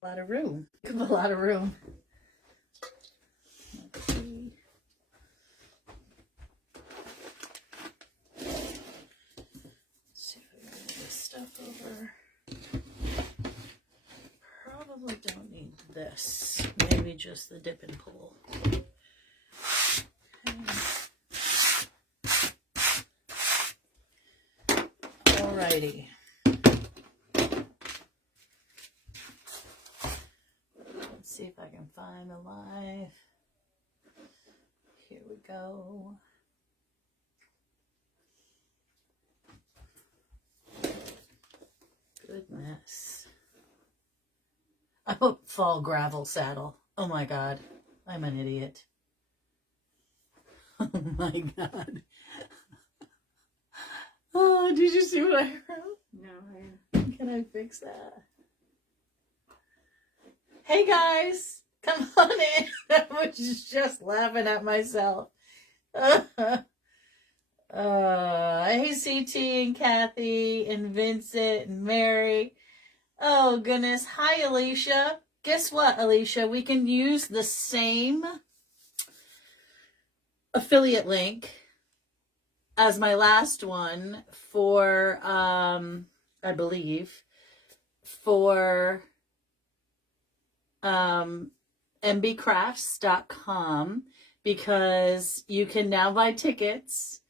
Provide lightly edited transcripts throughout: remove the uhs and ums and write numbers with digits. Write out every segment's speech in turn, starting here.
A lot of room. A lot of room. Let's see. See if I can move this stuff over. Probably don't need this. Maybe just the dip and pull. Alrighty. Let's see if I can find the live. Here we go. Goodness. I hope fall gravel saddle. Oh my God. I'm an idiot. Oh my God. Oh, did you see what I wrote? No. Can I fix that? Hey guys, come on in. I was just laughing at myself. Hey CT and Kathy and Vincent and Mary. Oh goodness. Hi Alicia. Guess what, Alicia? We can use the same affiliate link as my last one for I believe for mbcrafts.com, because you can now buy tickets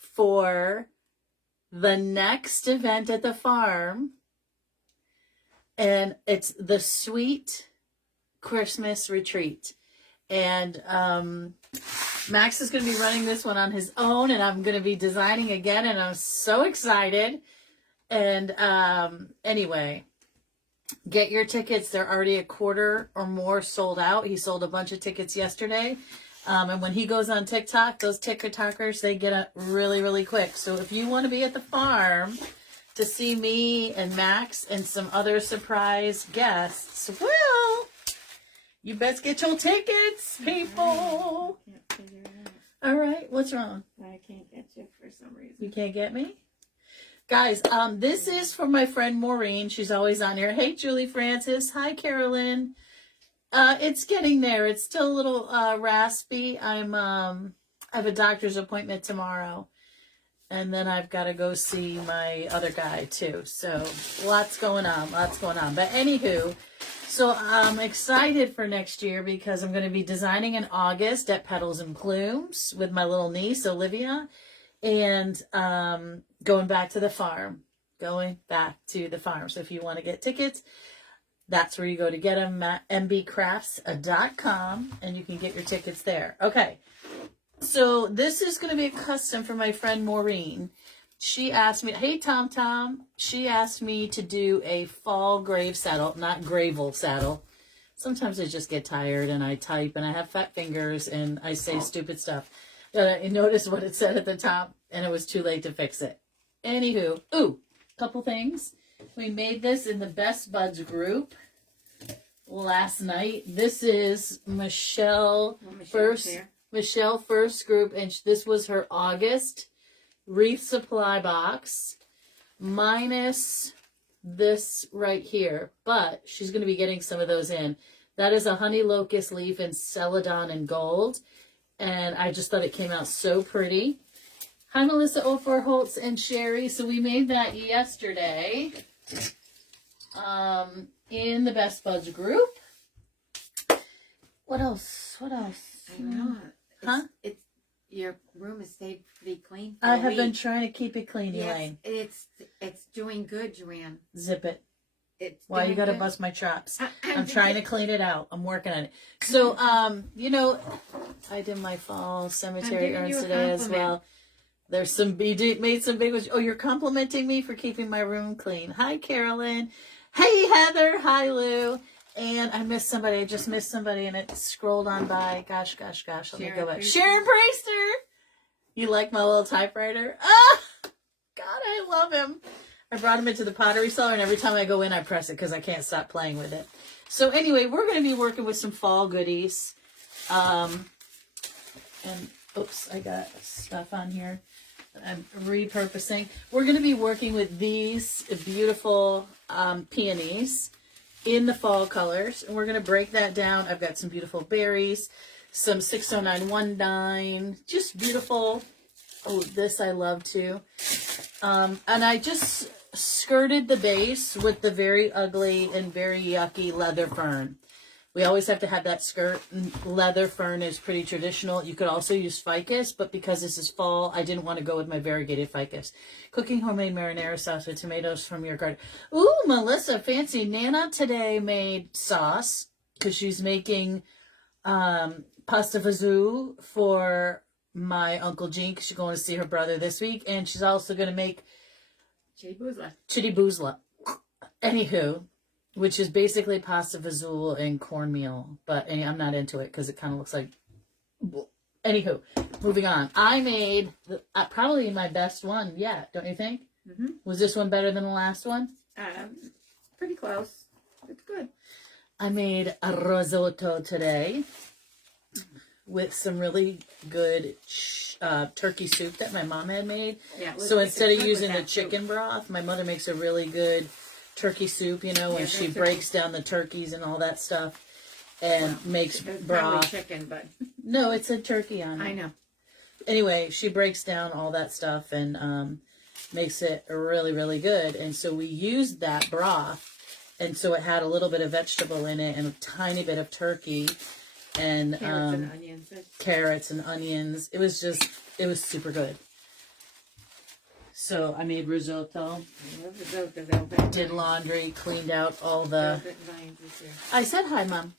for the next event at the farm, and it's the Sweet Christmas Retreat. And Max is going to be running this one on his own, and I'm going to be designing again, and I'm so excited. And anyway, get your tickets. They're already a quarter or more sold out. He sold a bunch of tickets yesterday. And when he goes on TikTok, those TikTokers, they get up really, really quick. So if you want to be at the farm to see me and Max and some other surprise guests, well, you best get your tickets, people. I can't figure it out. All right. What's wrong? I can't get you for some reason. You can't get me? Guys, this is for my friend Maureen. She's always on here. Hey, Julie Francis. Hi, Carolyn. It's getting there. It's still a little raspy. I have a doctor's appointment tomorrow. And then I've got to go see my other guy, too. So, lots going on. But anywho, so I'm excited for next year because I'm going to be designing in August at Petals and Plumes with my little niece, Olivia. And going back to the farm. So if you want to get tickets, that's where you go to get them at mbcrafts.com, and you can get your tickets there. Okay. So this is going to be a custom for my friend Maureen. She asked me, hey, Tom. She asked me to do a fall grave saddle, not gravel saddle. Sometimes I just get tired and I type and I have fat fingers and I say stupid stuff. I noticed what it said at the top and it was too late to fix it. Anywho, couple things. We made this in the Best Buds group last night. This is Michelle First group, and this was her August wreath supply box, minus this right here, but she's going to be getting some of those in. That is a honey locust leaf in celadon and gold, and I just thought it came out so pretty. Hi, Melissa Ophir Holtz and Sherry. So we made that yesterday in the Best Buds group. What else? I don't know. It's your room has stayed pretty clean. I have been trying to keep it clean, Elaine. It's doing good, Joanne. Zip it. It's why you gotta bust my chops? I'm trying to clean it out. I'm working on it. So, I did my fall cemetery urns today as well. There's some made some big ones. Oh, you're complimenting me for keeping my room clean. Hi, Carolyn. Hey, Heather. Hi, Lou. And I missed somebody. I just missed somebody, and it scrolled on by. Gosh. Let me go back. Sharon Priester. You like my little typewriter? Ah, God, I love him. I brought him into the pottery cellar, and every time I go in, I press it because I can't stop playing with it. So anyway, we're going to be working with some fall goodies. And oops, I got stuff on here that I'm repurposing. We're going to be working with these beautiful peonies. in the fall colors. And we're going to break that down. I've got some beautiful berries, some 60919, just beautiful. Oh, this I love too. And I just skirted the base with the very ugly and very yucky leather fern. We always have to have that skirt. Leather fern is pretty traditional. You could also use ficus, but because this is fall, I didn't want to go with my variegated ficus. Cooking homemade marinara sauce with tomatoes from your garden. Ooh, Melissa, fancy. Nana today made sauce because she's making pasta fazool for my Uncle Gene because she's going to see her brother this week. And she's also going to make chili boozla. Anywho, which is basically pasta fazool and cornmeal. But I'm not into it because it kind of looks like... Anywho, moving on. I made probably my best one yet, don't you think? Mm-hmm. Was this one better than the last one? Pretty close. It's good. I made a risotto today with some really good turkey soup that my mom had made. Yeah, so instead of using the chicken broth, my mother makes a really good turkey soup, you know, when she breaks down the turkeys and all that stuff and makes broth. Chicken, but no, it said turkey on it. I know. Anyway, she breaks down all that stuff and makes it really, really good. And so we used that broth, and so it had a little bit of vegetable in it and a tiny bit of turkey and carrots and onions. It was super good. So I made risotto. I love risotto. Did laundry, cleaned out all the... I said hi, Mom.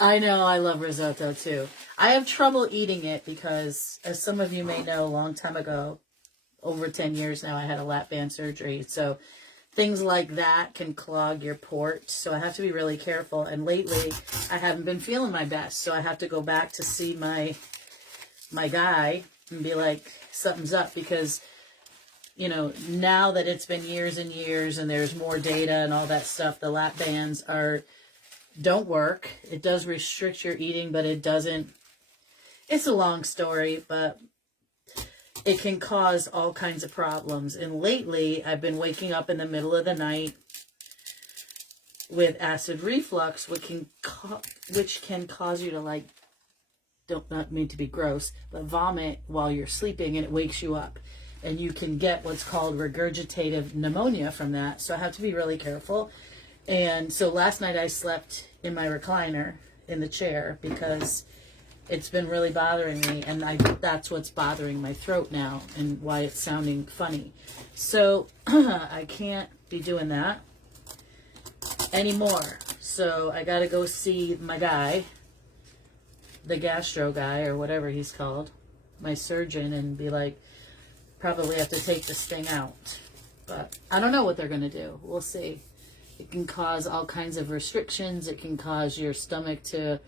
I know, I love risotto too. I have trouble eating it because, as some of you may know, a long time ago, over 10 years now, I had a lap band surgery. So things like that can clog your port. So I have to be really careful. And lately, I haven't been feeling my best. So I have to go back to see my guy and be like, something's up because... You know, now that it's been years and years and there's more data and all that stuff, the lap bands don't work. It does restrict your eating, but it doesn't. It's a long story, but it can cause all kinds of problems. And lately, I've been waking up in the middle of the night with acid reflux, which can cause you to, like, not mean to be gross, but vomit while you're sleeping, and it wakes you up. And you can get what's called regurgitative pneumonia from that. So I have to be really careful. And so last night I slept in my recliner in the chair because it's been really bothering me. And that's what's bothering my throat now and why it's sounding funny. So I can't be doing that anymore. So I got to go see my guy, the gastro guy or whatever he's called, my surgeon, and be like, probably have to take this thing out. But I don't know what they're going to do. We'll see. It can cause all kinds of restrictions. It can cause your stomach the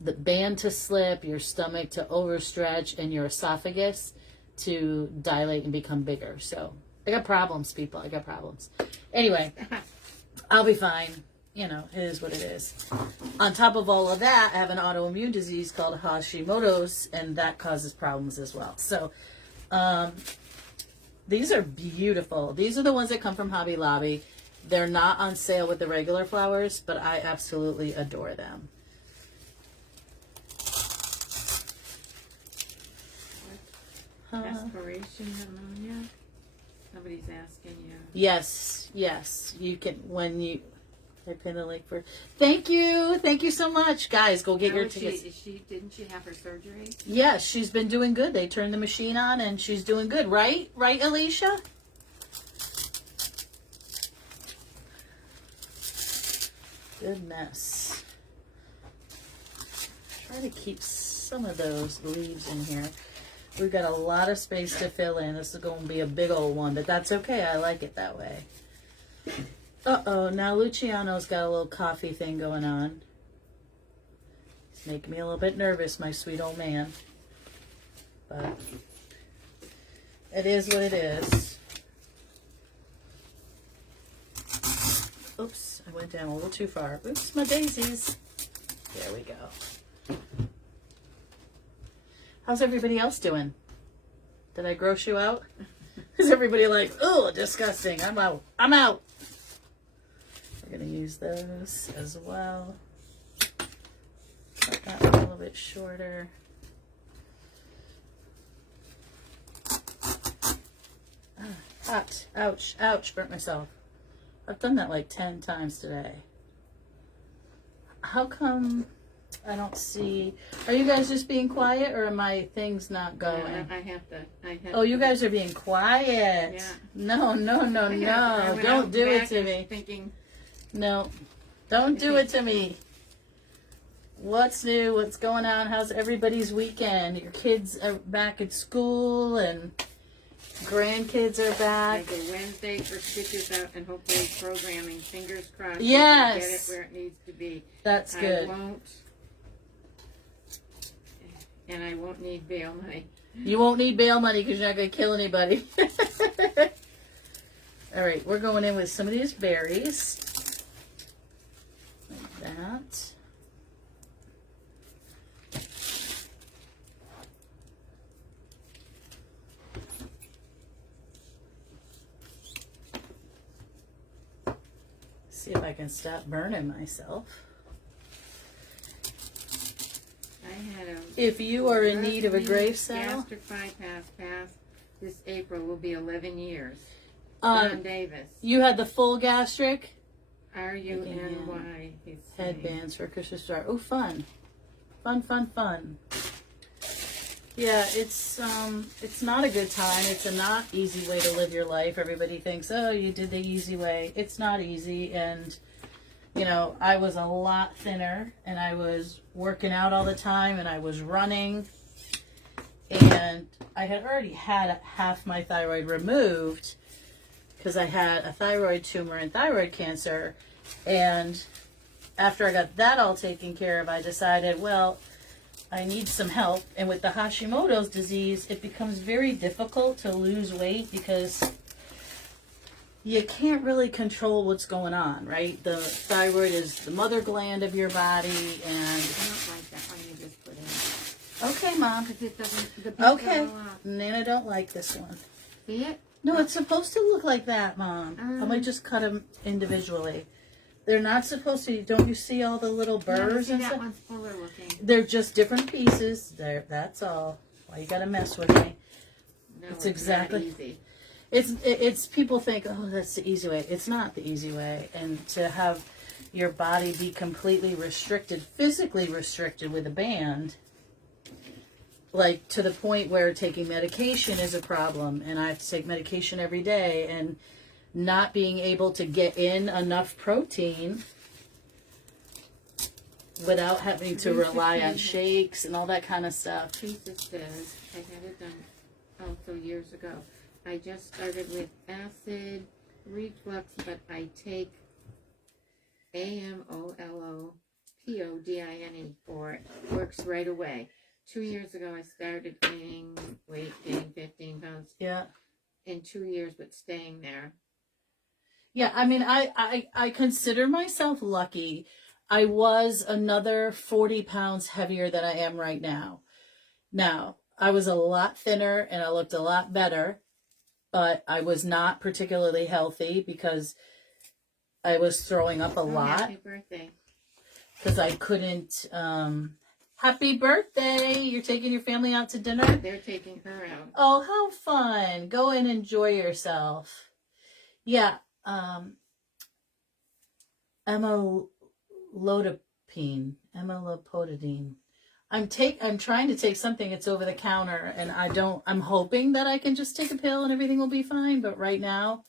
band to slip, your stomach to overstretch, and your esophagus to dilate and become bigger. So I got problems, people. I got problems. Anyway, I'll be fine. You know, it is what it is. On top of all of that, I have an autoimmune disease called Hashimoto's, and that causes problems as well. So, these are beautiful. These are the ones that come from Hobby Lobby. They're not on sale with the regular flowers, but I absolutely adore them. Aspiration pneumonia? Somebody's asking you. Yes. You can, when you... I pinned the link for... Thank you so much. Guys, go get your tickets. Didn't she have her surgery? Yes, she's been doing good. They turned the machine on and she's doing good. Right, Alicia? Goodness. Try to keep some of those leaves in here. We've got a lot of space to fill in. This is going to be a big old one, but that's okay. I like it that way. Uh-oh, now Luciano's got a little coffee thing going on. He's making me a little bit nervous, my sweet old man. But it is what it is. Oops, I went down a little too far. Oops, my daisies. There we go. How's everybody else doing? Did I gross you out? Is everybody like, oh, disgusting, I'm out. We're going to use those as well. Cut that one a little bit shorter. Hot. Ouch. Ouch. Burnt myself. I've done that like 10 times today. How come I don't see... Are you guys just being quiet or are my things not going? Yeah, I have Oh, you guys are being quiet. Yeah. No. Don't do it to me. Thinking, No. Don't do it to me. What's new? What's going on? How's everybody's weekend? Your kids are back at school and grandkids are I back. go Wednesday for stitches out and hopefully programming. Fingers crossed. Yes. We can get it where it needs to be. That's good. I won't need bail money. You won't need bail money because you're not going to kill anybody. All right, we're going in with some of these berries. Like that. See if I can stop burning myself. If you are in need of a grave cell, gastric bypass passed this April will be 11 years. Don Davis. You had the full gastric? RUNY. Headbands for Christmas star. Oh, fun. Fun. Yeah, it's not a good time. It's a not easy way to live your life. Everybody thinks, oh, you did the easy way. It's not easy. And, you know, I was a lot thinner and I was working out all the time and I was running. And I had already had half my thyroid removed because I had a thyroid tumor and thyroid cancer. And after I got that all taken care of, I decided, well, I need some help. And with the Hashimoto's disease, it becomes very difficult to lose weight because you can't really control what's going on, right? The thyroid is the mother gland of your body, and I don't like that one you just put in. Okay, Mom. Because it doesn't. The Okay. Nana don't like this one. See it? No, it's supposed to look like that, Mom. I might just cut them individually. They're not supposed to. Don't you see all the little burrs and that stuff? one's fuller looking. They're just different pieces. There, that's all. Why you gotta mess with me? No, It's exactly- not easy. It's people think, oh, that's the easy way. It's not the easy way. And to have your body be completely restricted, physically restricted with a band, like to the point where taking medication is a problem, and I have to take medication every day, and not being able to get in enough protein without having to rely on shakes and all that kind of stuff. Teresa says, I had it done also years ago. I just started with acid reflux, but I take AMOLOPODINE for it. Works right away. 2 years ago, I started gaining weight, gaining 15 pounds. Yeah. In 2 years, but staying there. Yeah, I mean, I consider myself lucky. I was another 40 pounds heavier than I am right now. Now, I was a lot thinner and I looked a lot better, but I was not particularly healthy because I was throwing up a lot. Happy birthday. Because I couldn't, happy birthday! You're taking your family out to dinner? They're taking her out. Oh, how fun. Go and enjoy yourself. Yeah, amlodipine. I'm trying to take something that's over the counter, and I'm hoping that I can just take a pill and everything will be fine, but right now,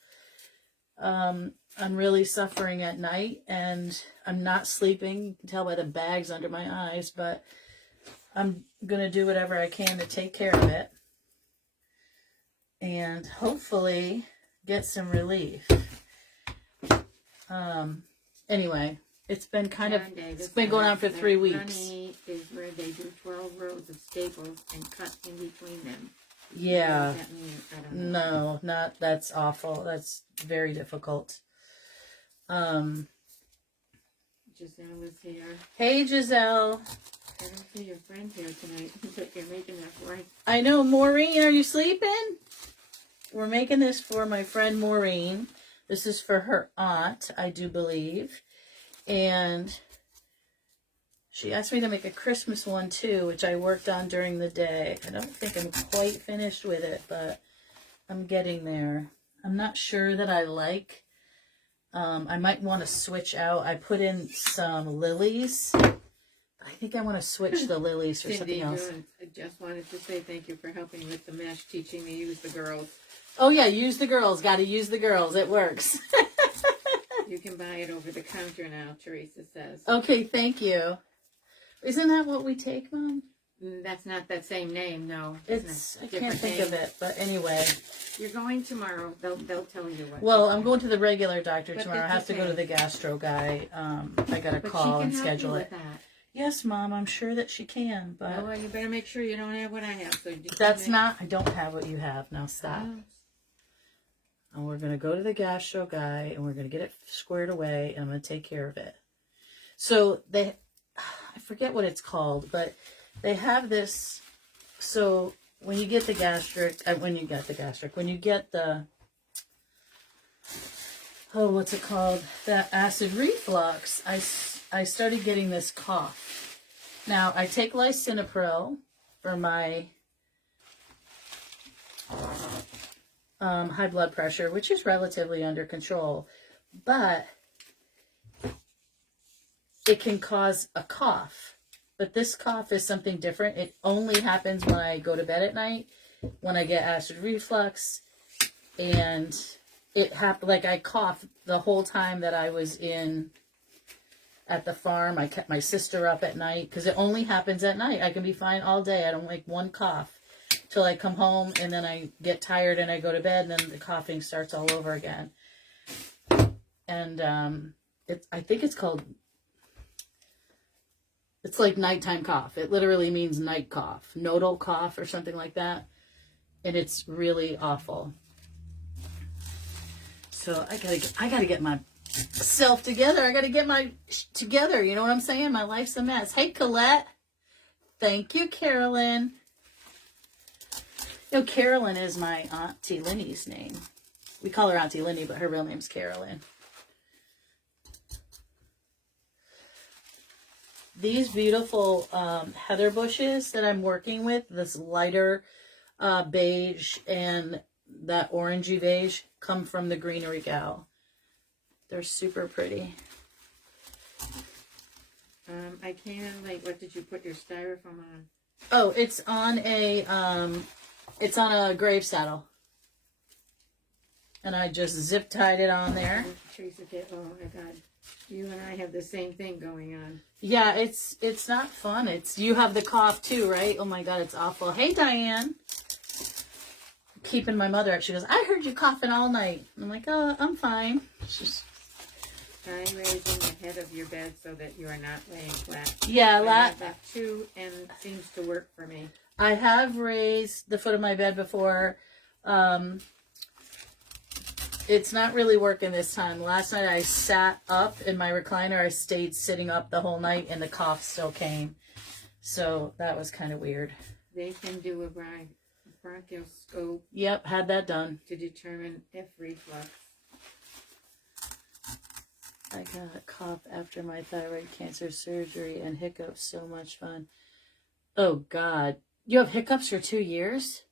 I'm really suffering at night, and I'm not sleeping. You can tell by the bags under my eyes, but I'm going to do whatever I can to take care of it, and hopefully get some relief. Anyway, it's been going on for 3 weeks. Honey is where they do 12 rows of staples and cut in between them. Yeah. What does that mean? I don't know. No, that's awful. That's very difficult. Giselle is here. Hey, Giselle. I don't see your friend here tonight, but you're making that for us. I know. Maureen, are you sleeping? We're making this for my friend Maureen. This is for her aunt, I do believe. And she asked me to make a Christmas one too, which I worked on during the day. I don't think I'm quite finished with it, but I'm getting there. I'm not sure that I like. I might want to switch out. I put in some lilies. I think I want to switch the lilies for something else. I just wanted to say thank you for helping with the mesh, teaching me to use the girls. Oh yeah, use the girls. Got to use the girls. It works. You can buy it over the counter now, Teresa says. Okay, thank you. Isn't that what we take, Mom? That's not that same name, no. It's I can't think of it, but anyway. You're going tomorrow. They'll tell you what. Well, I'm going to the regular doctor tomorrow. I have to go to the gastro guy. I got to call and schedule it. Yes, Mom, I'm sure that she can, but well, you better make sure you don't have what I have. So I don't have what you have. Now stop. And we're going to go to the gastro guy and we're going to get it squared away and I'm going to take care of it. So I forget what it's called, but they have this. So when you get the what's it called? That acid reflux, I started getting this cough. Now, I take lisinopril for my high blood pressure, which is relatively under control, but it can cause a cough. But this cough is something different. It only happens when I go to bed at night, when I get acid reflux, and it happened like I coughed the whole time that I was at the farm. I kept my sister up at night because it only happens at night. I can be fine all day. I don't like one cough till I come home, and then I get tired and I go to bed, and then the coughing starts all over again. And I think it's called. It's like nighttime cough. It literally means night cough, nodal cough or something like that. And it's really awful. So I gotta get myself together. I gotta get my together. You know what I'm saying? My life's a mess. Hey, Colette. Thank you, Carolyn. You know, Carolyn is my Auntie Linny's name. We call her Auntie Linny, but her real name's Carolyn. These beautiful heather bushes that I'm working with, this lighter beige and that orangey beige, come from the Greenery Gal. They're super pretty. I can, what did you put your styrofoam on? Oh, it's on a grave saddle. And I just zip tied it on there. Teresa did, oh my God. You and I have the same thing going on. Yeah, it's not fun. You have the cough too, right? Oh my God, it's awful. Hey, Diane. Keeping my mother up. She goes, I heard you coughing all night. I'm like, oh, I'm fine. Try raising the head of your bed so that you are not laying flat. Yeah, I have that too, and it seems to work for me. I have raised the foot of my bed before. It's not really working this time. Last night I sat up in my recliner. I stayed sitting up the whole night and the cough still came. So that was kind of weird. They can do a bronchoscope. Yep, had that done. To determine if reflux. I got a cough after my thyroid cancer surgery and hiccups. So much fun. Oh, God. You have hiccups for 2 years?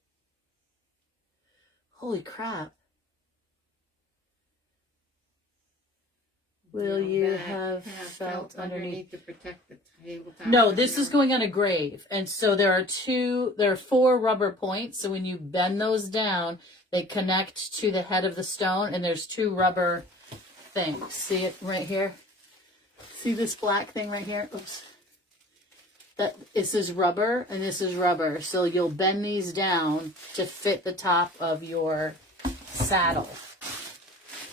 Holy crap. Will you have felt underneath to protect the tabletop? No, this is going on a grave. And so there are 4 rubber points. So when you bend those down, they connect to the head of the stone. And there's 2 rubber things. See it right here? See this black thing right here? Oops. This is rubber and this is rubber. So you'll bend these down to fit the top of your saddle.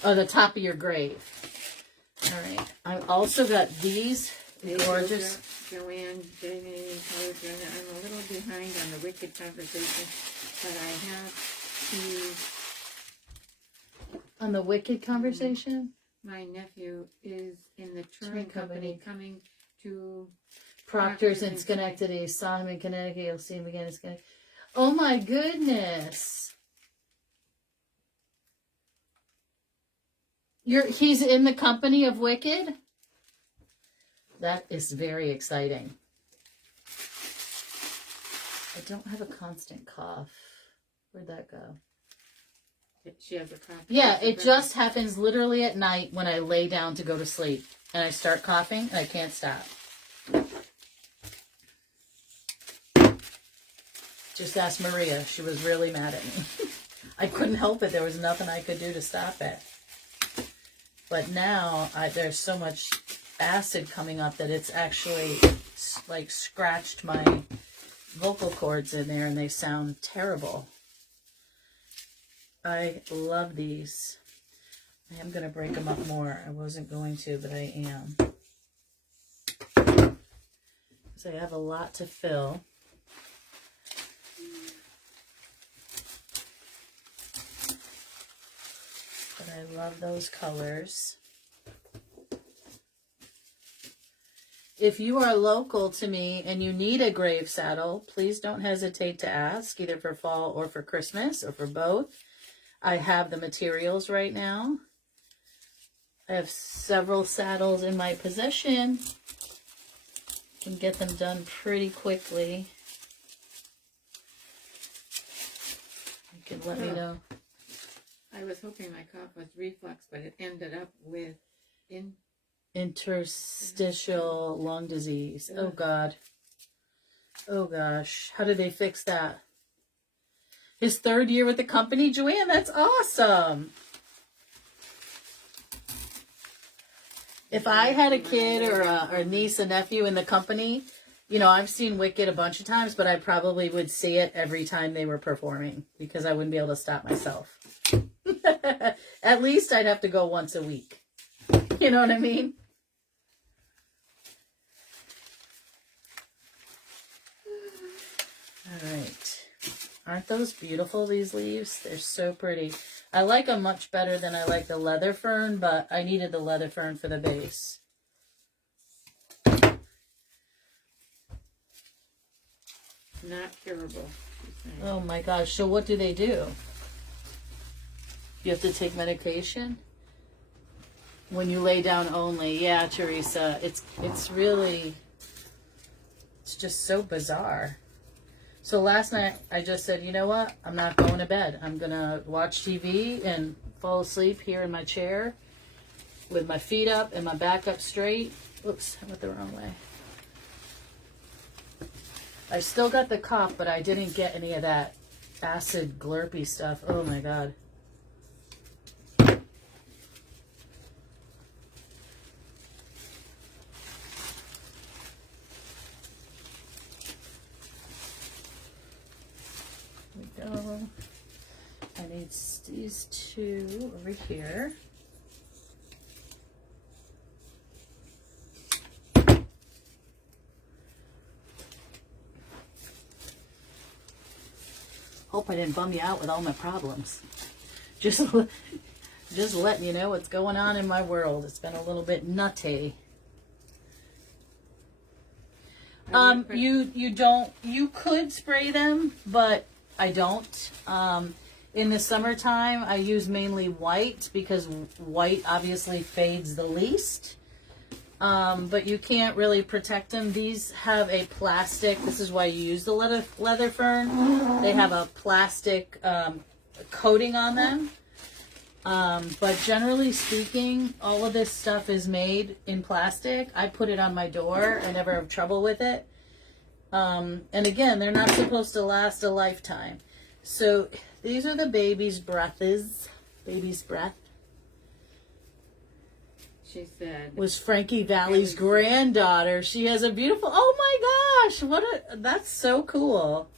Or the top of your grave. All right. I've also got these gorgeous. Joanne, Jamie, I'm a little behind on the Wicked conversation, but I have to. On the Wicked conversation? My nephew is in the touring company coming to Proctor's in Schenectady. Saw him in Connecticut. You'll see him again in Schenectady. Oh my goodness. He's in the company of Wicked? That is very exciting. I don't have a constant cough. Where'd that go? She has a cough. Yeah, it just happens literally at night when I lay down to go to sleep. And I start coughing and I can't stop. Just ask Maria. She was really mad at me. I couldn't help it. There was nothing I could do to stop it. But now there's so much acid coming up that it's actually like scratched my vocal cords in there and they sound terrible. I love these. I am going to break them up more. I wasn't going to, but I am. So I have a lot to fill. But I love those colors. If you are local to me and you need a grave saddle, please don't hesitate to ask, either for fall or for Christmas or for both. I have the materials right now. I have several saddles in my possession. Can get them done pretty quickly. You can let me know. I was hoping my cough was reflux, but it ended up with interstitial lung disease. Oh, God. Oh, gosh. How did they fix that? His 3rd year with the company? Joanne, that's awesome. If I had a kid or a niece, a nephew in the company, you know, I've seen Wicked a bunch of times, but I probably would see it every time they were performing because I wouldn't be able to stop myself. At least I'd have to go once a week. You know what I mean? All right. Aren't those beautiful, these leaves? They're so pretty. I like them much better than I like the leather fern, but I needed the leather fern for the base. Not curable. Oh my gosh. So what do they do? You have to take medication? When you lay down only. Yeah, Teresa. It's really, it's just so bizarre. So last night I just said, you know what? I'm not going to bed. I'm going to watch TV and fall asleep here in my chair with my feet up and my back up straight. Oops, I went the wrong way. I still got the cough, but I didn't get any of that acid glurpy stuff. Oh my God. Go. I need these two over here. Hope I didn't bum you out with all my problems. Just letting you know what's going on in my world. It's been a little bit nutty. You could spray them, but I don't. In the summertime, I use mainly white because white obviously fades the least. But you can't really protect them. These have a plastic. This is why you use the leather fern. They have a plastic coating on them. But generally speaking, all of this stuff is made in plastic. I put it on my door. I never have trouble with it. And again, they're not supposed to last a lifetime. So these are the baby's breaths. Baby's breath. She said was Frankie Valli's granddaughter. She has a beautiful, oh my gosh, that's so cool. All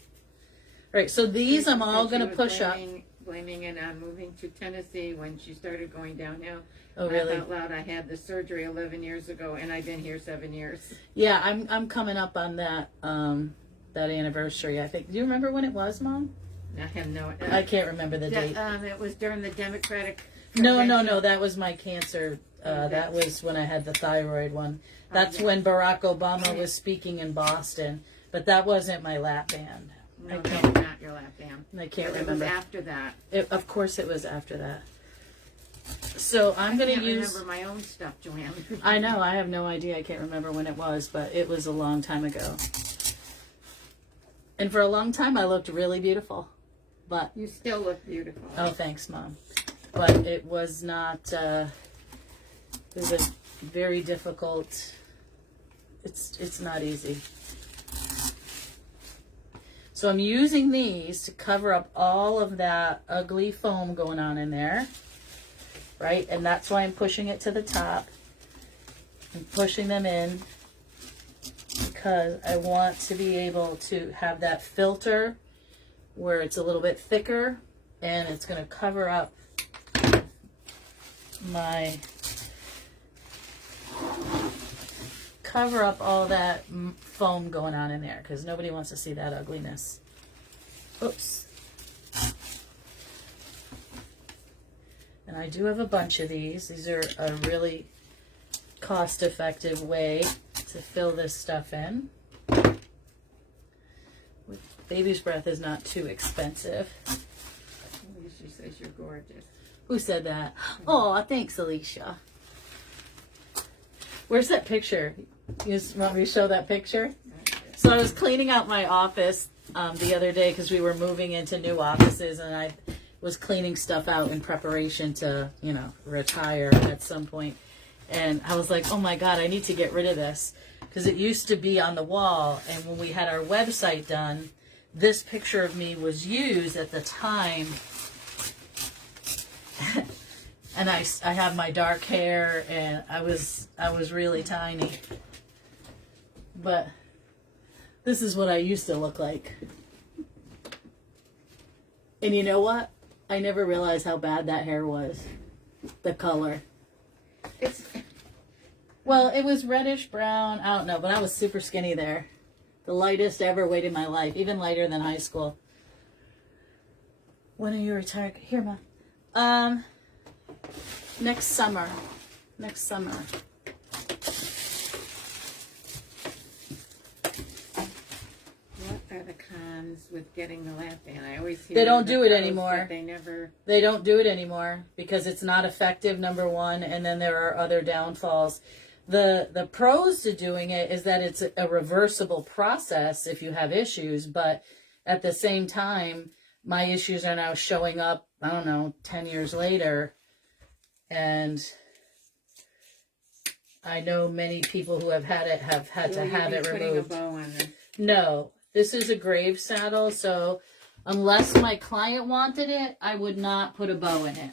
right, so these I'm all going to push up. Blaming it on moving to Tennessee when she started going downhill. Oh, really? Laugh out loud, I had the surgery 11 years ago, and I've been here 7 years. Yeah, I'm coming up on that anniversary, I think. Do you remember when it was, Mom? I have no I can't remember the date. It was during the Democratic... No, that was my cancer. That was when I had the thyroid one. That's when Barack Obama was speaking in Boston. But that wasn't my lap band. No, that's not your lap band. I can't remember. It was after that. Of course it was after that. So I'm going to can't use... remember my own stuff, Joanne. I know, I have no idea. I can't remember when it was, but it was a long time ago. And for a long time, I looked really beautiful. But You still look beautiful. oh, thanks, Mom. But it was not, it was a very difficult, it's not easy. So I'm using these to cover up all of that ugly foam going on in there, right? And that's why I'm pushing it to the top. I'm pushing them in because I want to be able to have that filter where it's a little bit thicker, and it's going to cover up all that foam going on in there, because nobody wants to see that ugliness. Oops. And I do have a bunch of these. These are a really cost-effective way to fill this stuff in. Baby's breath is not too expensive. Alicia says you're gorgeous. Who said that? Oh, thanks, Alicia. Where's that picture? You just want me to show that picture? So I was cleaning out my office the other day because we were moving into new offices, and I was cleaning stuff out in preparation to, retire at some point. And I was like, oh my God, I need to get rid of this, because it used to be on the wall. And when we had our website done, this picture of me was used at the time. And I have my dark hair, and I was really tiny. But this is what I used to look like. And you know what? I never realized how bad that hair was. The color. Well, it was reddish brown. I don't know, but I was super skinny there. The lightest ever weight in my life, even lighter than high school. When are you retired? Here, Ma. Next summer. Next summer. What are the cons with getting the lap band? I always hear They don't do it pros, anymore. but They don't do it anymore because it's not effective, number one, and then there are other downfalls. The pros to doing it is that it's a reversible process if you have issues, but at the same time, my issues are now showing up, 10 years later, and I know many people who have had it have had to have it removed. Putting a bow on this? No, this is a grave saddle, so unless my client wanted it, I would not put a bow in it.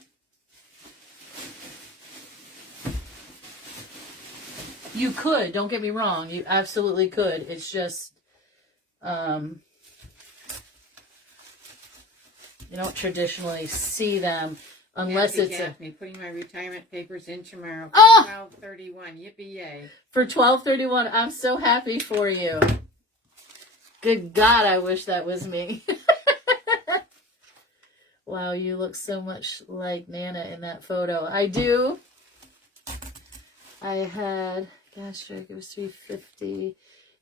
You could, don't get me wrong, you absolutely could. It's just, you don't traditionally see them unless it's me putting my retirement papers in tomorrow for Oh! 12/31. Yippee yay! For 12/31, I'm so happy for you. Good God, I wish that was me. Wow, you look so much like Nana in that photo. I do. I had, gastric, it was 350.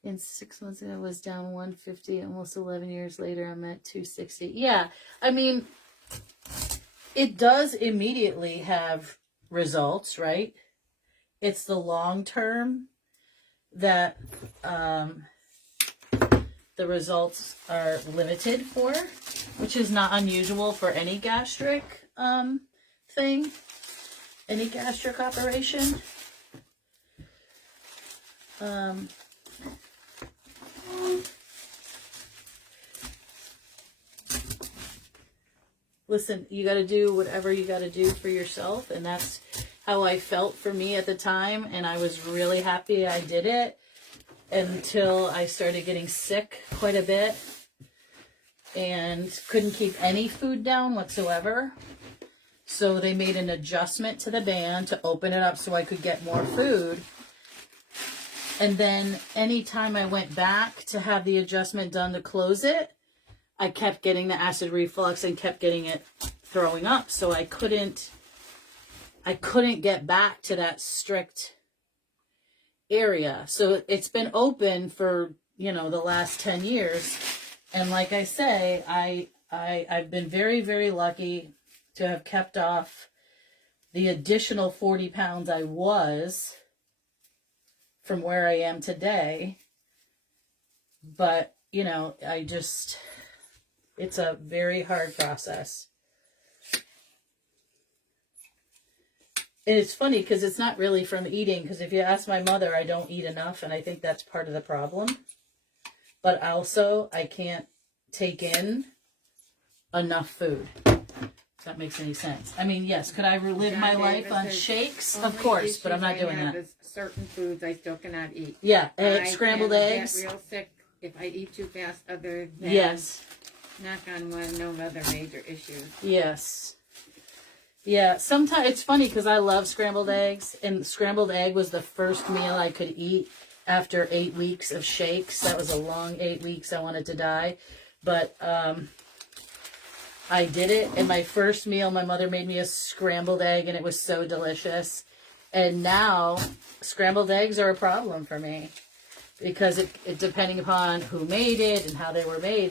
In 6 months ago, I was down 150. Almost 11 years later, I'm at 260. Yeah, I mean, it does immediately have results, right? It's the long term that the results are limited for, which is not unusual for any gastric thing, any gastric operation. Listen, you got to do whatever you got to do for yourself, and that's how I felt for me at the time, and I was really happy I did it until I started getting sick quite a bit and couldn't keep any food down whatsoever. So they made an adjustment to the band to open it up so I could get more food. And then anytime I went back to have the adjustment done to close it, I kept getting the acid reflux and kept getting it throwing up. So I couldn't get back to that strict area. So it's been open for, the last 10 years. And like I say, I've been very, very lucky to have kept off the additional 40 pounds I was from where I am today. But, you know, it's a very hard process. And it's funny because it's not really from eating, because if you ask my mother, I don't eat enough, and I think that's part of the problem. But also, I can't take in enough food. If that makes any sense. I mean, yes, could I relive my life on shakes? Of course, but I'm not doing that. Certain foods I still cannot eat. Yeah, scrambled eggs. I get real sick if I eat too fast. Other than, yes, knock on wood, no other major issues. Yes. Yeah, sometimes it's funny because I love scrambled eggs, and scrambled egg was the first meal I could eat after 8 weeks of shakes. That was a long 8 weeks. I wanted to die, but I did it. And my first meal, my mother made me a scrambled egg, and it was so delicious. And now scrambled eggs are a problem for me because it depending upon who made it and how they were made,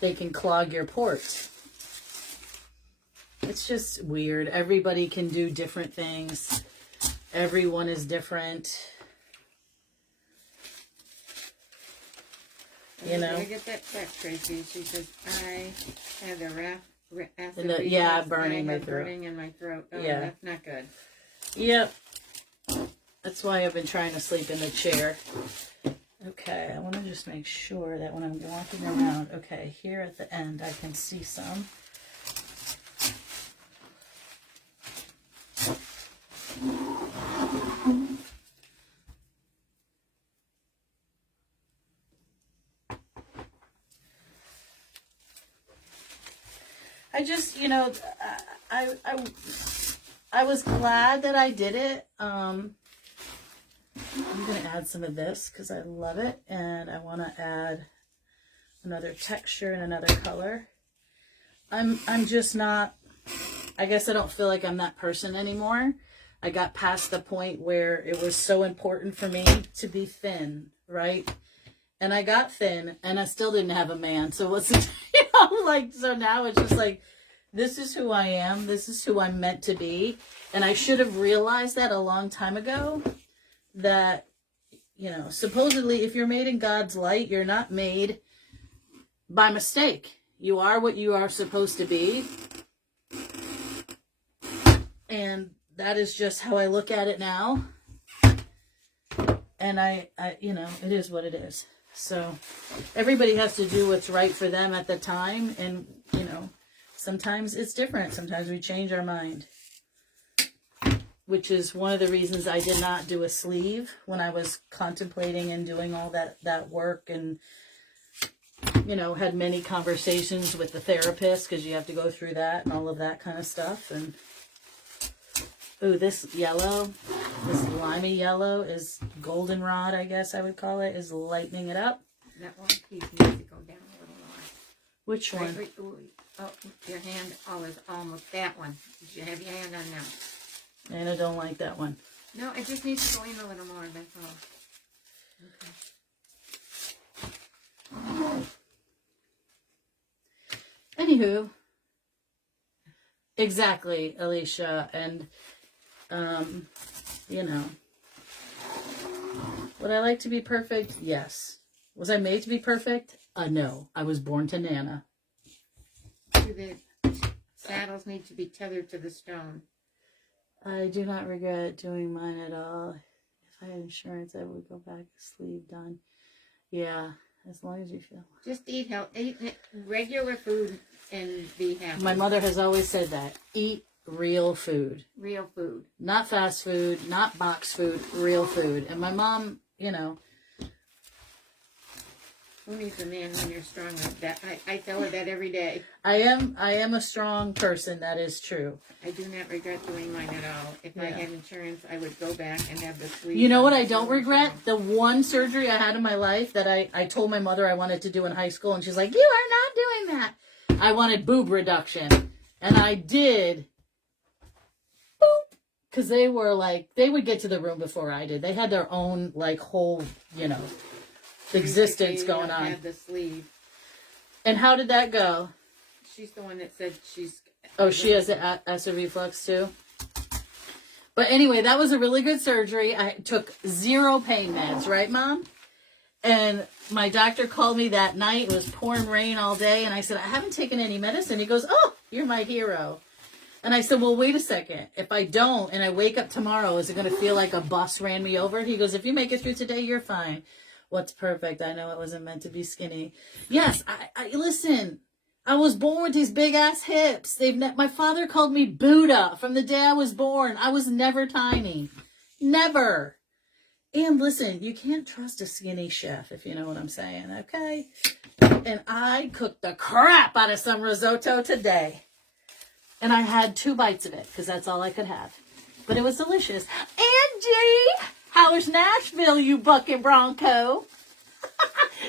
they can clog your port. It's just weird. Everybody can do different things. Everyone is different. You know. I get that checked, Tracy. She says I had a burning my throat. Burning in my throat. Oh, yeah, that's not good. Yep. That's why I've been trying to sleep in the chair. Okay, I want to just make sure that when I'm walking around, okay, here at the end I can see some. I just, you know, I was glad that I did it. I'm going to add some of this because I love it. And I want to add another texture and another color. I'm just not, I guess I don't feel like I'm that person anymore. I got past the point where it was so important for me to be thin, right? And I got thin and I still didn't have a man. So what's the, so now it's just like, this is who I am. This is who I'm meant to be. And I should have realized that a long time ago, that, you know, supposedly if you're made in God's light, you're not made by mistake. You are what you are supposed to be. And that is just how I look at it now. And I you know, it is what it is. So everybody has to do what's right for them at the time. And, you know, sometimes it's different. Sometimes we change our mind. Which is one of the reasons I did not do a sleeve when I was contemplating and doing all that work, and, you know, had many conversations with the therapist because you have to go through that and all of that kind of stuff. And, ooh, this yellow, this limey yellow is goldenrod, I guess I would call it, is lightening it up. That one piece needs to go down a little more. Which one? Right, oh, your hand, is almost that one. Did you have your hand on now? And I don't like that one. No, it just needs to go in a little more, that's all. Okay. Anywho. Exactly, Alicia. And, you know. Would I like to be perfect? Yes. Was I made to be perfect? No. I was born to Nana. The saddles need to be tethered to the stone. I do not regret doing mine at all. If I had insurance, I would go back sleeve done. Yeah, as long as you feel. Just eat regular food and be happy. My mother has always said that. Eat real food. Real food. Not fast food, not box food, real food. And my mom, you know. Who needs a man when you're strong like that? I tell her that every day. I am a strong person. That is true. I do not regret doing mine at all. If I had insurance, I would go back and have the sleeve. You know what I don't regret? The one surgery I had in my life that I told my mother I wanted to do in high school, and she's like, "You are not doing that." I wanted boob reduction, and I did. Boop, because they were like, they would get to the room before I did. They had their own like whole, you know, existence going on. Have the sleeve. And how did that go? She's the one that said she's. Oh, she has the acid reflux too? But anyway, that was a really good surgery. I took 0 pain meds, right, Mom? And my doctor called me that night. It was pouring rain all day. And I said, I haven't taken any medicine. He goes, oh, you're my hero. And I said, well, wait a second. If I don't and I wake up tomorrow, is it going to feel like a bus ran me over? He goes, if you make it through today, you're fine. What's perfect? I know it wasn't meant to be skinny. Yes, I listen. I was born with these big ass hips. My father called me Buddha from the day I was born. I was never tiny. Never. And listen, you can't trust a skinny chef, if you know what I'm saying, okay? And I cooked the crap out of some risotto today. And I had 2 bites of it, because that's all I could have. But it was delicious. Angie! How's Nashville, you bucket bronco?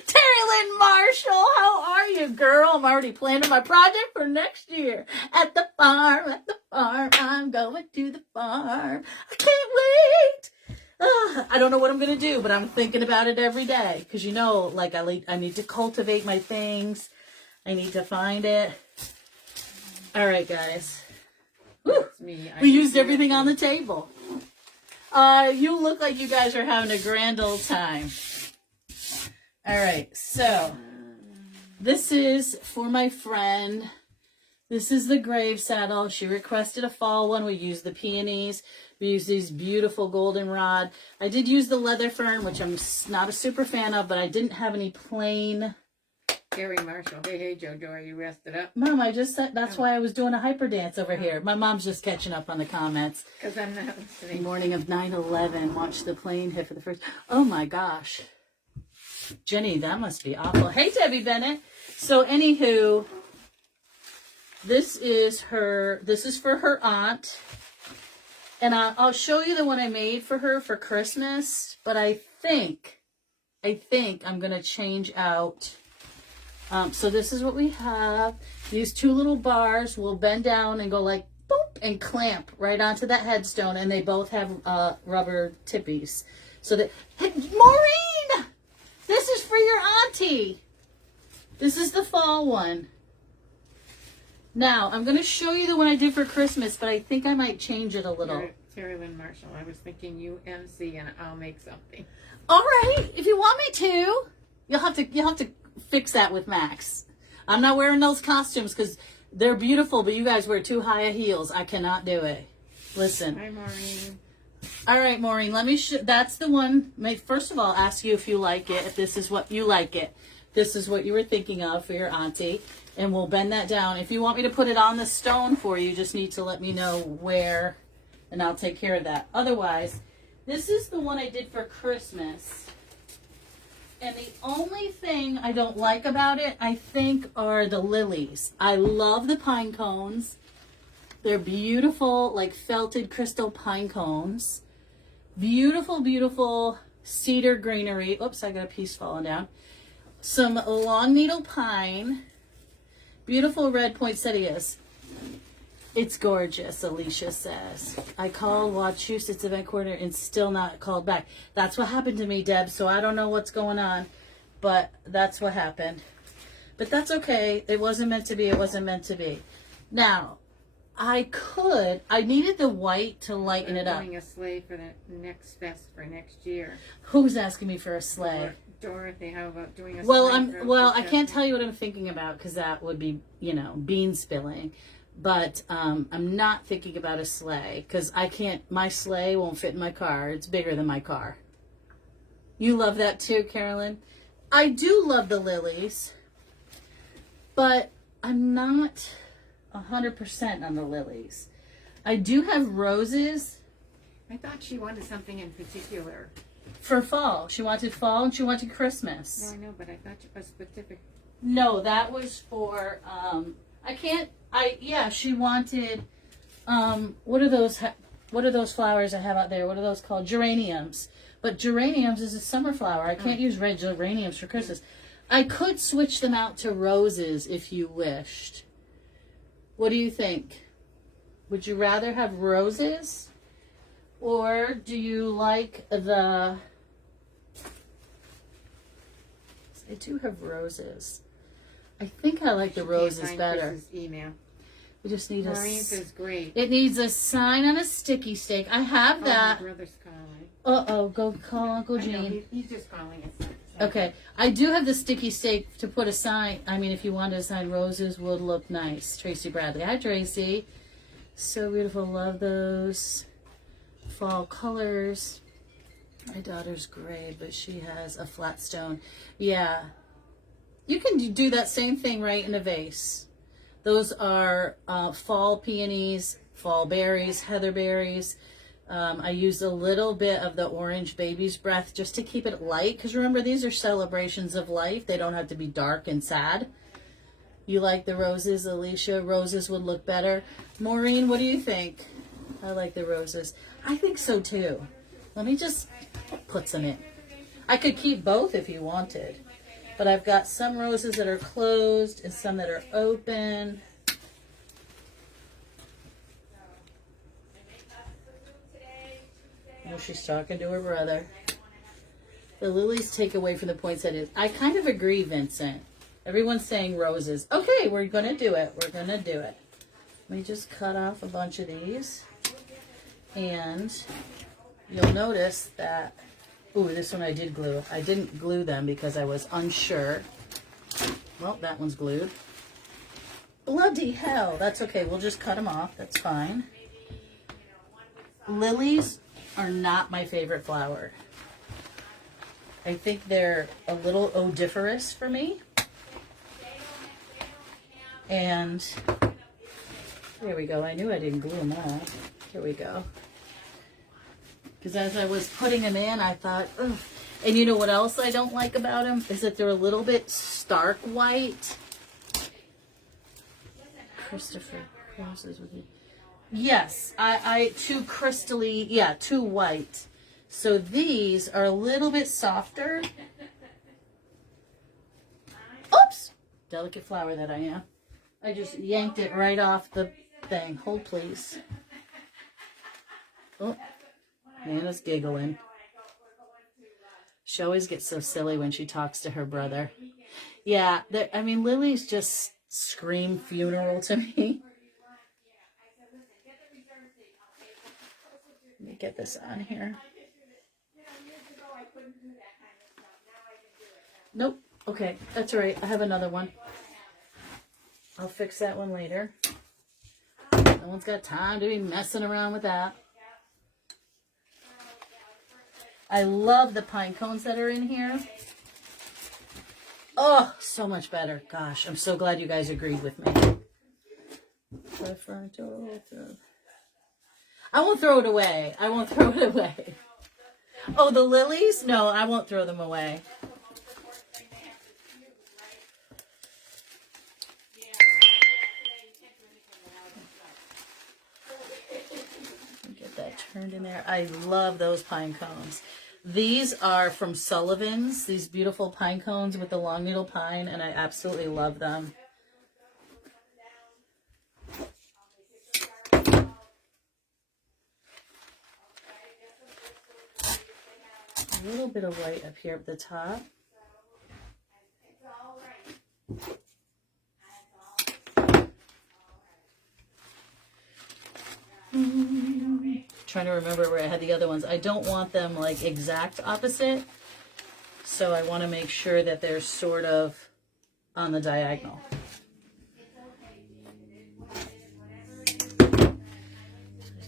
Terry Lynn Marshall, how are you, girl? I'm already planning my project for next year. At the farm, I'm going to the farm. I can't wait. I don't know what I'm going to do, but I'm thinking about it every day. Because, you know, like I need to cultivate my things. I need to find it. All right, guys. We used everything on the table. You look like you guys are having a grand old time. All right, so this is for my friend. This is the grave saddle. She requested a fall one. We used the peonies. We used these beautiful goldenrod. I did use the leather fern, which I'm not a super fan of, but I didn't have any plain. Gary Marshall. Hey, Jojo, are you rested up? Mom, I just said that's why I was doing a hyper dance over here. My mom's just catching up on the comments. Because I'm not listening. Morning of 9/11. Watch the plane hit for the first. Oh my gosh. Jenny, that must be awful. Hey, Debbie Bennett. So, anywho, this is for her aunt. And I'll show you the one I made for her for Christmas. But I think I'm going to change out. So this is what we have. These 2 little bars will bend down and go like boop and clamp right onto that headstone. And they both have rubber tippies. So that, hey, Maureen, this is for your auntie. This is the fall one. Now, I'm going to show you the one I did for Christmas, but I think I might change it a little. Terry Lynn Marshall. I was thinking UMC and I'll make something. All right, if you want me to, you'll have to fix that with Max. I'm not wearing those costumes because they're beautiful, but you guys wear too high of heels. I cannot do it. Listen. Hi, Maureen. All right, Maureen, let me that's the one. First of all, ask you if you like it, if this is what you like it. This is what you were thinking of for your auntie. And we'll bend that down. If you want me to put it on the stone for you, just need to let me know where, and I'll take care of that. Otherwise, this is the one I did for Christmas. And the only thing I don't like about it, I think, are the lilies. I love the pine cones. They're beautiful, like felted crystal pine cones. Beautiful, beautiful cedar greenery. Oops, I got a piece falling down. Some long needle pine. Beautiful red poinsettias. It's gorgeous, Alicia says. I called Wachusett's event coordinator and still not called back. That's what happened to me, Deb, so I don't know what's going on. But that's what happened. But that's okay. It wasn't meant to be. It wasn't meant to be. Now, I needed the white to lighten it up. I'm doing a sleigh for the next fest for next year. Who's asking me for a sleigh? Dorothy, how about doing a sleigh? Well, I can't tell you what I'm thinking about because that would be, bean spilling. But I'm not thinking about a sleigh because my sleigh won't fit in my car. It's bigger than my car. You love that too, Carolyn? I do love the lilies, but I'm not 100% on the lilies. I do have roses. I thought she wanted something in particular. For fall. She wanted fall and she wanted Christmas. No, I know, but I thought it was specific. No, that was for, she wanted, what are those flowers I have out there? What are those called? Geraniums. But geraniums is a summer flower. I can't use red geraniums for Christmas. I could switch them out to roses if you wished. What do you think? Would you rather have roses? Or do you like I do have roses. I think I like the roses better. Email. We just need Maureen says great. It needs a sign on a sticky stake. I have that. My brother's calling. Uh-oh, go call Uncle Gene. He's just calling us. Okay, I do have the sticky stake to put a sign. I mean, if you wanted to sign roses would look nice. Tracy Bradley. Hi, Tracy. So beautiful. Love those fall colors. My daughter's gray, but she has a flat stone. Yeah. You can do that same thing right in a vase. Those are fall peonies, fall berries, heatherberries. I used a little bit of the orange baby's breath just to keep it light. Because remember, these are celebrations of life. They don't have to be dark and sad. You like the roses, Alicia? Roses would look better. Maureen, what do you think? I like the roses. I think so too. Let me just put some in. I could keep both if you wanted. But I've got some roses that are closed and some that are open. Oh, she's talking to her brother. The lilies take away from the poinsettias. I kind of agree, Vincent. Everyone's saying roses. Okay, we're going to do it. We're going to do it. Let me just cut off a bunch of these. And you'll notice that... Ooh, this one I did glue. I didn't glue them because I was unsure. Well, that one's glued. Bloody hell. That's okay. We'll just cut them off. That's fine. Lilies are not my favorite flower. I think they're a little odoriferous for me. And there we go. I knew I didn't glue them off. Here we go. Because as I was putting them in, I thought, ugh. And you know what else I don't like about them? Is that they're a little bit stark white. Christopher crosses with me. Yes, I too crystally, yeah, too white. So these are a little bit softer. Oops! Delicate flower that I am. I just yanked it right off the thing. Hold, please. Oh. Nana's giggling. She always gets so silly when she talks to her brother. Yeah, I mean, lilies just scream funeral to me. Let me get this on here. Nope. Okay, that's all right. I have another one. I'll fix that one later. No one's got time to be messing around with that. I love the pine cones that are in here. Oh, so much better. Gosh, I'm so glad you guys agreed with me. I won't throw it away. I won't throw it away. Oh, the lilies? No, I won't throw them away. Get that turned in there. I love those pine cones. These are from Sullivan's, these beautiful pine cones with the long needle pine, and I absolutely love them. A little bit of white up here at the top. Trying to remember where I had the other ones. I don't want them like exact opposite, so I want to make sure that they're sort of on the diagonal. I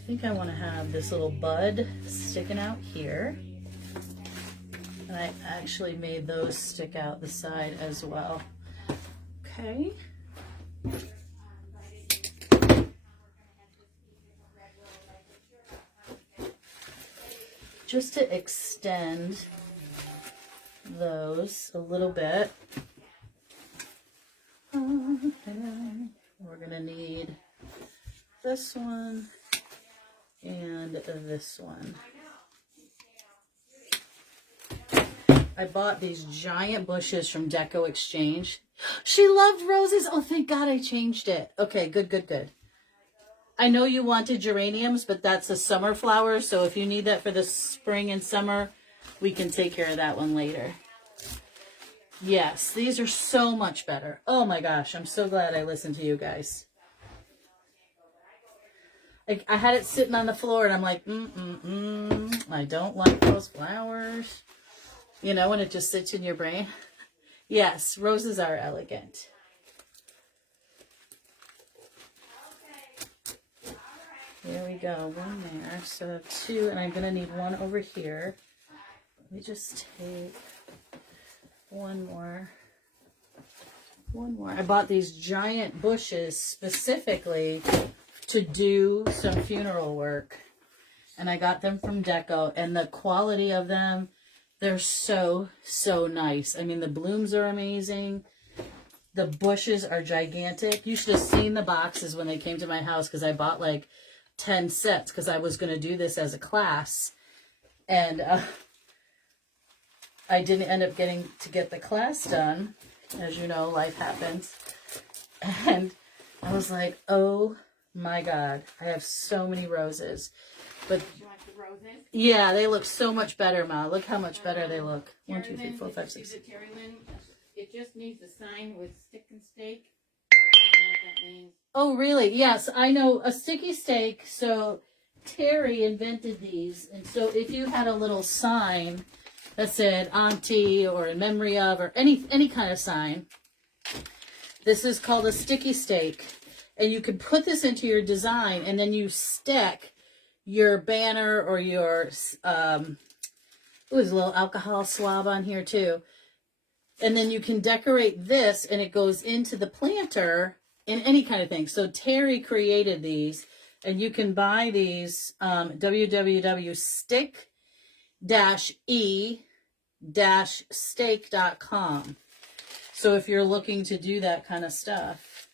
think I want to have this little bud sticking out here, and I actually made those stick out the side as well. Okay. Just to extend those a little bit. We're going to need this one and this one. I bought these giant bushes from Deco Exchange. She loved roses. Oh, thank God I changed it. Okay, good, good, good. I know you wanted geraniums, but that's a summer flower, so if you need that for the spring and summer, we can take care of that one later. Yes, these are so much better. Oh my gosh, I'm so glad I listened to you guys. I had it sitting on the floor, and I'm like, I don't like those flowers. You know, when it just sits in your brain. Yes, roses are elegant. There we go, one there. So 2, and I'm going to need 1 over here. Let me just take one more. I bought these giant bushes specifically to do some funeral work. And I got them from Deco, and the quality of them, they're so, so nice. I mean, the blooms are amazing. The bushes are gigantic. You should have seen the boxes when they came to my house, because I bought like 10 sets because I was going to do this as a class. And I didn't end up getting to get the class done. As you know, life happens. And I was like, oh my God, I have so many roses. But You want the roses? yeah, they look so much better, Ma. Look how much better they look. 1, 2, 3, 4, 5, 6. Terry Lynn, it just needs a sign with stick and stake. I don't know what that means. Oh, really? Yes, I know a sticky stake. So Terry invented these. And so if you had a little sign that said Auntie or in memory of or any kind of sign, this is called a sticky stake. And you could put this into your design, and then you stick your banner or your, there's a little alcohol swab on here too. And then you can decorate this, and it goes into the planter in any kind of thing. So Terry created these, and you can buy these www.stick-e-stake.com. So if you're looking to do that kind of stuff,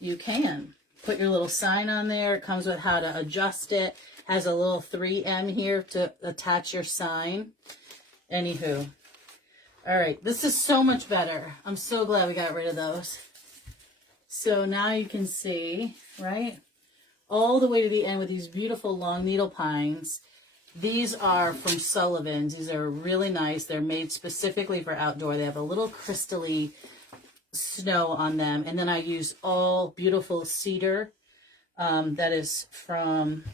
you can. Put your little sign on there. It comes with how to adjust it. Has a little 3M here to attach your sign. Anywho. All right. This is so much better. I'm so glad we got rid of those. So now you can see, right? All the way to the end with these beautiful long needle pines. These are from Sullivan's. These are really nice. They're made specifically for outdoor. They have a little crystally snow on them. And then I use all beautiful cedar. That is from...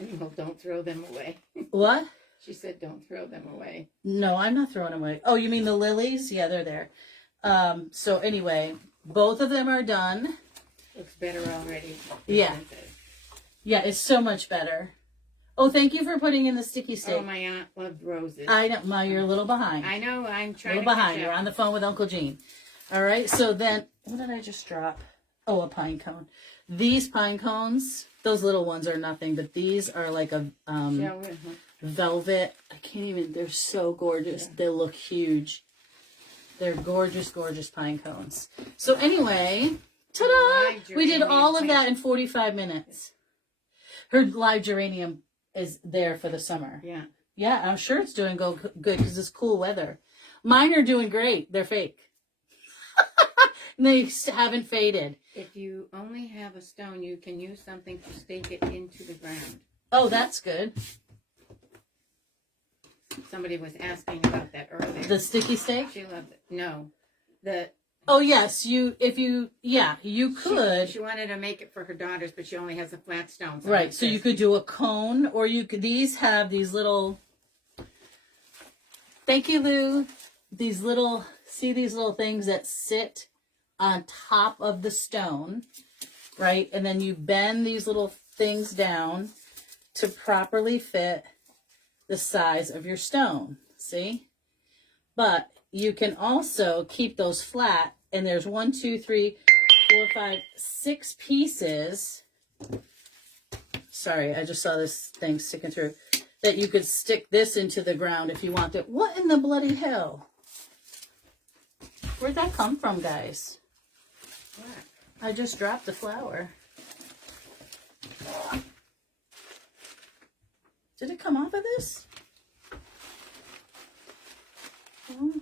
Well, don't throw them away. What? She said don't throw them away. No, I'm not throwing them away. Oh, you mean the lilies? Yeah, they're there. So anyway, both of them are done. Looks better already. Yeah. Yeah, it's so much better. Oh, thank you for putting in the sticky stake. Oh, my aunt loved roses. I know, Ma, you're a little behind. I know, I'm trying A little behind. You're on the phone with Uncle Gene. All right, so then, what did I just drop? Oh, a pine cone. These pine cones, those little ones are nothing, but these are like a velvet. I can't even, they're so gorgeous. Yeah. They look huge. They're gorgeous, gorgeous pine cones. So anyway, ta-da! We did all of that in 45 minutes. Her live geranium is there for the summer. Yeah. Yeah, I'm sure it's doing good because it's cool weather. Mine are doing great. They're fake. They haven't faded. If you only have a stone, you can use something to stake it into the ground. Oh, that's good. Somebody was asking about that earlier. The sticky stake? She loved it. No. Oh, yes. You could. She wanted to make it for her daughters, but she only has a flat stone. So right. So you could do a cone, or you could, these have these little, thank you, Lou. These little things that sit on top of the stone, right? And then you bend these little things down to properly fit the size of your stone. See? But you can also keep those flat, and there's 1, 2, 3, 4, 5, 6 pieces. Sorry, I just saw this thing sticking through. That you could stick this into the ground if you want it. What in the bloody hell? Where'd that come from, guys? What? I just dropped the flower. Did it come off of this? Oh,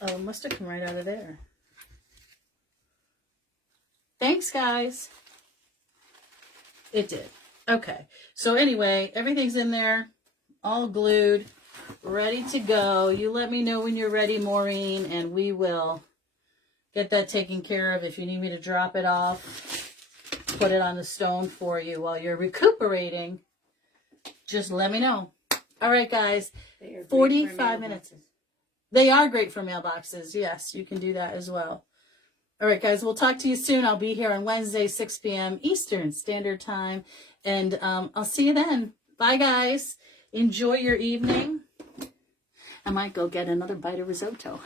it must have come right out of there. Thanks, guys. It did. Okay. So anyway, everything's in there, all glued, ready to go. You let me know when you're ready, Maureen, and we will get that taken care of. If you need me to drop it off, put it on the stone for you while you're recuperating, just let me know. All right, guys, 45 minutes. They are great for mailboxes. Yes, you can do that as well. All right, guys, we'll talk to you soon. I'll be here on Wednesday, 6 p.m. Eastern Standard Time. And I'll see you then. Bye, guys. Enjoy your evening. I might go get another bite of risotto.